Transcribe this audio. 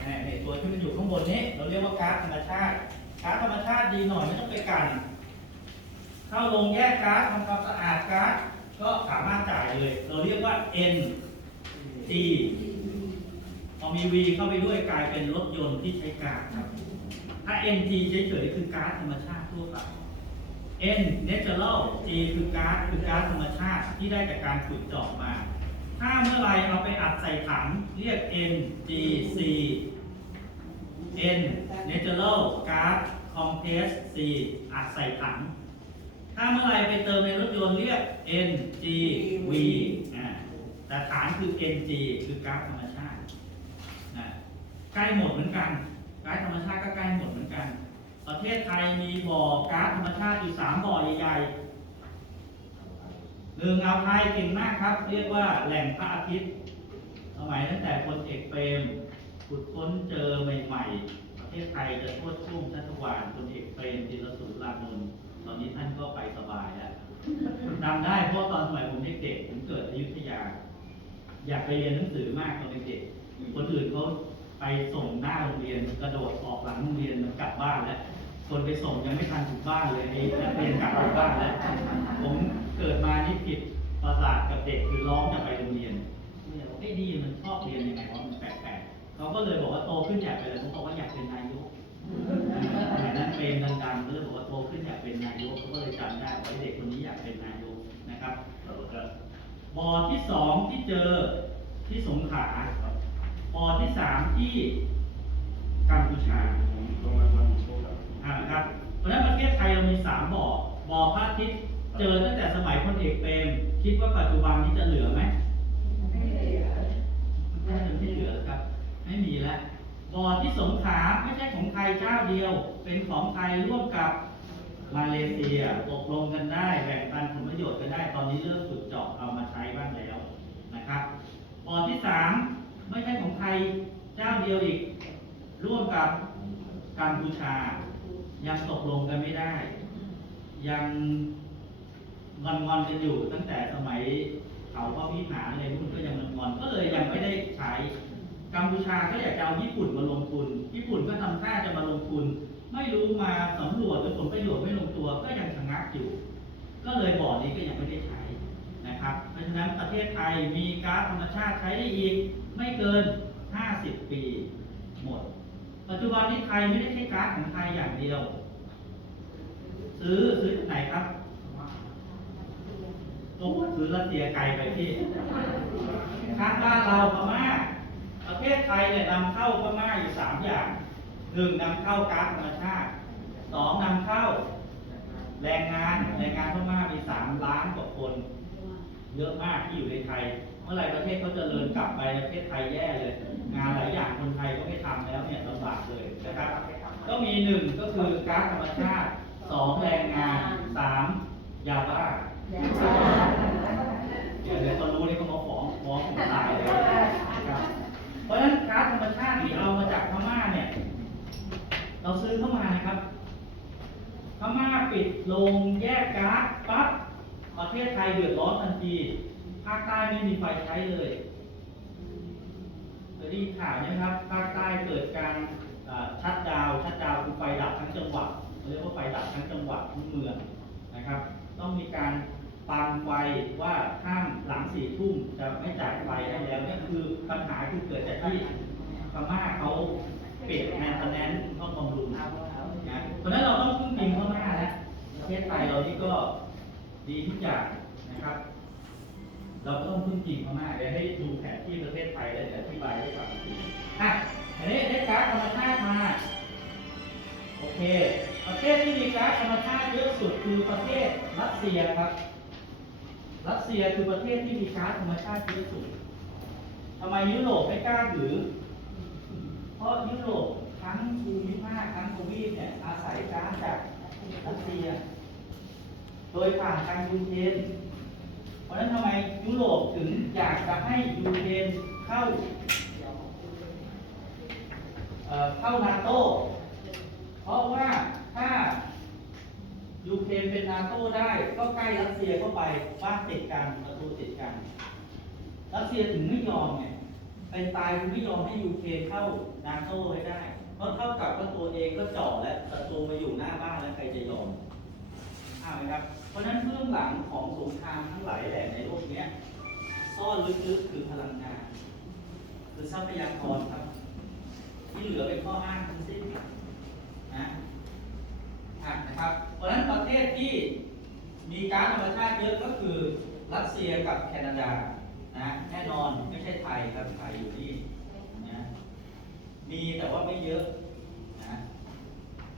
อ่าเนี่ยตัวที่มันอยู่ข้างบนนี้ เราเรียกว่าก๊าซธรรมชาติก๊าซธรรมชาติดีหน่อยไม่ต้องไปกัน เข้าลงแยกก๊าซทำความสะอาดก๊าซก็สามารถจ่ายเลย เราเรียกว่า N G พอมี V เข้าไปด้วยกลายเป็นรถยนต์ที่ใช้ก๊าซครับ ถ้า N G เฉยๆคือก๊าซธรรมชาติทั่วไป N natural G คือก๊าซคือก๊าซธรรมชาติที่ได้จากการขุดเจาะมา ถ้าเมื่อไรเอาไปอัดใส่ถังเรียก N G C N natural gas Compressed C อัดใส่ถัง ถ้าเมื่อไรไปเติมในรถยนต์เรียก N G V อ่าแต่ฐานคือ N G คือก๊าซธรรมชาตินะใกล้หมดเหมือนกันก๊าซธรรมชาติก็ใกล้หมดเหมือนกัน ประเทศไทยมีบ่อก๊าซธรรมชาติอยู่สามบ่อใหญ่ๆ หนึ่งอ่าไทยเก่งมากครับ เรียกว่าแหล่งพระอาทิตย์สมัยตั้งแต่พลเอกเปรมขุดค้นเจอใหม่ๆ ประเทศไทยจะทั่วทุ่งชัชวานพลเอกเปรมจิรสุรานนท์ตอนนี้ท่านก็ไปสบายแล้วจำได้เพราะตอนสมัยผมเด็กๆผมเกิดอยุธยา อยากไปเรียนหนังสือมากตอนเด็กๆคนอื่นเขาไปส่งหน้าโรงเรียนกระโดดออกหลังโรงเรียนกลับบ้านแล้วคนไปส่งยังไม่ทันถึงบ้านเลยไอ้นักเรียนกลับถึงบ้านแล้ว ผมเกิดมานี่ผิด ประสาทกับเด็กคือร้องจะไปโรงเรียนเนี่ยบอกไอ้ดีมันชอบเรียนยังไงวะมันแปลกๆเขาก็เลยบอกว่าโตขึ้นอยากเป็นอะไรผมบอกว่าอยากเป็นนายกแต่นั้นเป็นดังๆก็เลยบอกว่าโตขึ้นอยากเป็นนายกเขาก็เลยจำได้ว่าไอ้เด็กคนนี้อยากเป็นนายกนะครับบ่อที่สองที่เจอที่สงขลาบ่อที่สามที่กัมพูชาอ่าครับเพราะฉะนั้นประเทศไทยเรามีสามบ่อบ่อพระอาทิตย์ เจอตั้งแต่สมัยพลเอกเปรมคิดว่าปัจจุบันนี้จะเหลือไหมน่าจะไม่เหลือแล้วครับ ไม่มีแล้วบ่อที่สงขลาไม่ใช่ของไทยเจ้าเดียว เป็นของไทยร่วมกับมาเลเซียตกลงกันได้แบ่งปันผลประโยชน์กันได้ตอนนี้เริ่มฝึกเจาะเอามาใช้บ้างแล้วนะครับบ่อที่สามไม่ใช่ของไทยเจ้าเดียวอีก ร่วมกับกัมพูชา ยังตกลงกันไม่ได้ ยัง งอนงอนกันอยู่ตั้งแต่สมัยเขาพระวิหารอะไรนู่นก็ยังงอนๆก็เลยยังไม่ได้ใช้ กัมพูชาก็อยากจะเอาญี่ปุ่นมาลงทุน ญี่ปุ่นก็ทำท่าจะมาลงทุน ไม่รู้มาสำรวจหรือผลประโยชน์ไม่ลงตัวก็ยังชะงักอยู่ ก็เลยบ่อนี้ก็ยังไม่ได้ใช้นะครับเพราะฉะนั้นประเทศไทยมีก๊าซธรรมชาติใช้ได้อีกไม่เกิน 50 ปีหมด ปัจจุบันนี้ไทยไม่ได้ใช้ก๊าซของไทยอย่างเดียว ซื้อซื้อไหนครับ โอ้ซื้อรัสเซียไกลไปที่ก๊าซบ้านเราพม่าประเทศไทยเนี่ยนำเข้าพม่าอยู่สามอย่างหนึ่งนำเข้าก๊าซธรรมชาติสองนำเข้า แรงงานแรงงานพม่ามีสามล้านกว่าคน เยอะมากที่อยู่ในไทย เมื่อไหรประเทศเขาเจริญกลับไปประเทศไทยแย่เลย งานหลายอย่างคนไทยก็ไม่ทำแล้วเนี่ยลำบากเลยนะครับ ก็มีหนึ่งก็คือก๊าซธรรมชาติสองแรงงานสามยาบ้า เดี๋ยวเดี๋ยวเขารู้นี่เขามาฟ้องฟ้องผมตายเลยนะครับเพราะฉะนั้นก๊าซธรรมชาติที่เอามาจากพม่าเนี่ย เราซื้อเข้ามานะครับพม่าปิดโรงแยกก๊าซปั๊บประเทศไทยเดือดร้อนทันทีภาคใต้ไม่มีไฟใช้เลยเคยได้ยินข่าวไหมครับ ภาคใต้เกิดการชัดดาวชัดดาวคือไฟดับทั้งจังหวัดเรียกว่าไฟดับทั้งจังหวัดทั้งเมืองนะครับ ต้องมีการ ปันไฟว่าห้ามหลังสี่ทุ่มจะไม่จ่ายไฟได้แล้วนี่คือปัญหาคือเกิดจากที่พม่าเขาเปิดแมนเทนแนนซ์ต้องบำรุงนะเพราะนั้นเราต้องพึ่งพิงเข้ามาแล้วประเทศไทยเรานี่ก็ดีทุกอย่างนะครับ เราก็ต้องพึ่งพิงเข้ามาเดี๋ยวให้ดูแผนที่ประเทศไทยแล้วเดี๋ยวอธิบายให้ฟังอีกทีอะอันนี้ได้กาซธรรมชาติมาโอเค ประเทศที่มีก๊าซธรรมชาติเยอะสุดคือประเทศรัสเซียครับ รัสเซียคือประเทศที่มีก๊าซธรรมชาติเยอะสุดทำไมยุโรปไม่กล้าถือ เพราะยุโรปทั้งภูมิภาคทั้งทวีปเนี่ยอาศัยก๊าซจากรัสเซีย โดยผ่านทางยูเครนเพราะฉะนั้นทำไมยุโรปถึงอยากจะให้ยูเครนเข้าเเข้านาโต้เพราะว่าถ้า ยูเครนเป็นนาโต้ได้ก็ใกล้รัสเซียเข้าไปบ้านติดกันประตูติดกัน รัสเซียถึงไม่ยอมไงเป็นตายไม่ยอมให้ยูเครนเข้านาโต้ให้ได้เพราะเท่ากับว่าตัวเองก็จ่อและศัตรูมาอยู่หน้าบ้านแล้วใครจะยอมอ้าวไหมครับ เพราะฉะนั้นเบื้องหลังของสงครามทั้งหลายแหล่ในโลกนี้ซ่อนลึกๆคือพลังงาน คือทรัพยากรครับ ที่เหลือเป็นข้ออ้างทั้งสิ้นนะ นะครับ เพราะฉะนั้นประเทศที่มีก๊าซธรรมชาติเยอะก็คือรัสเซียกับแคนาดานะแน่นอนไม่ใช่ไทยครับไทยอยู่นี่นะมีแต่ว่าไม่เยอะ